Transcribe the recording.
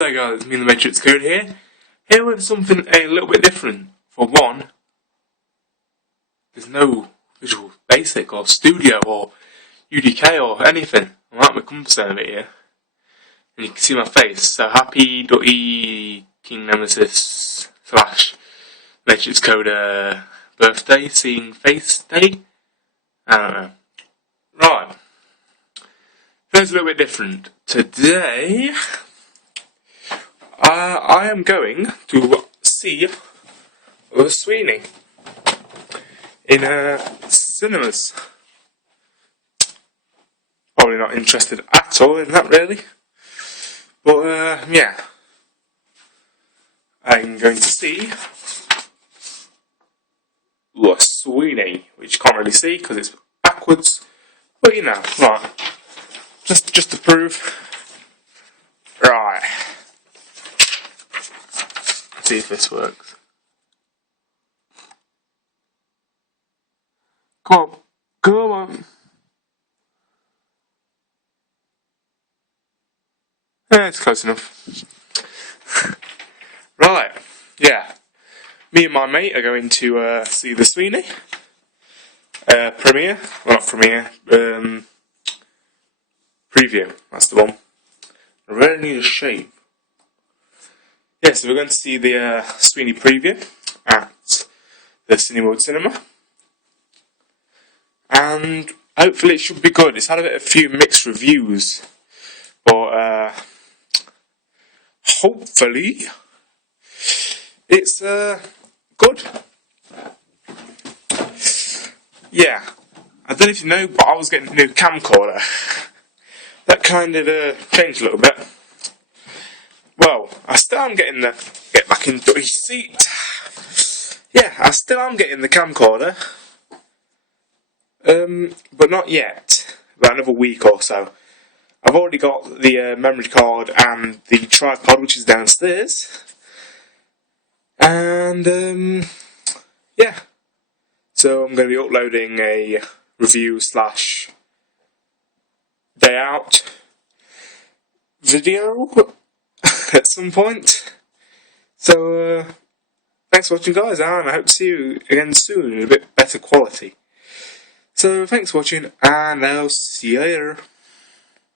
Hey guys, it's me and the Matrix Code here with something a little bit different. For one, there's no Visual Basic or Studio or UDK or anything. I'm at my comfort zone a bit here, and you can see my face. So happy King Nemesis / Matrix Code birthday, seeing face day. I don't know. Right, things a little bit different today. I am going to see Sweeney in cinemas. Probably not interested at all in that, really. But yeah, I'm going to see Sweeney, which you can't really see because it's backwards. But you know, right? Just to prove. Right. See if this works. Come on. Yeah, it's close enough. Right, yeah. Me and my mate are going to see the Sweeney premiere. Well, not premiere. Preview. That's the one. I really need a shave. Yeah, so we're going to see the Sweeney preview at the Cineworld Cinema, and hopefully it should be good. It's had a few mixed reviews, but hopefully it's good. Yeah, I don't know if you know, but I was getting a new camcorder. That kind of changed a little bit. Well, I still am getting get back into his seat. Yeah, I still am getting the camcorder. But not yet. About another week or so. I've already got the memory card and the tripod, which is downstairs. And, yeah. So I'm going to be uploading a review / day out video at some point. So, thanks for watching, guys, and I hope to see you again soon in a bit better quality. So, thanks for watching, and I'll see you later.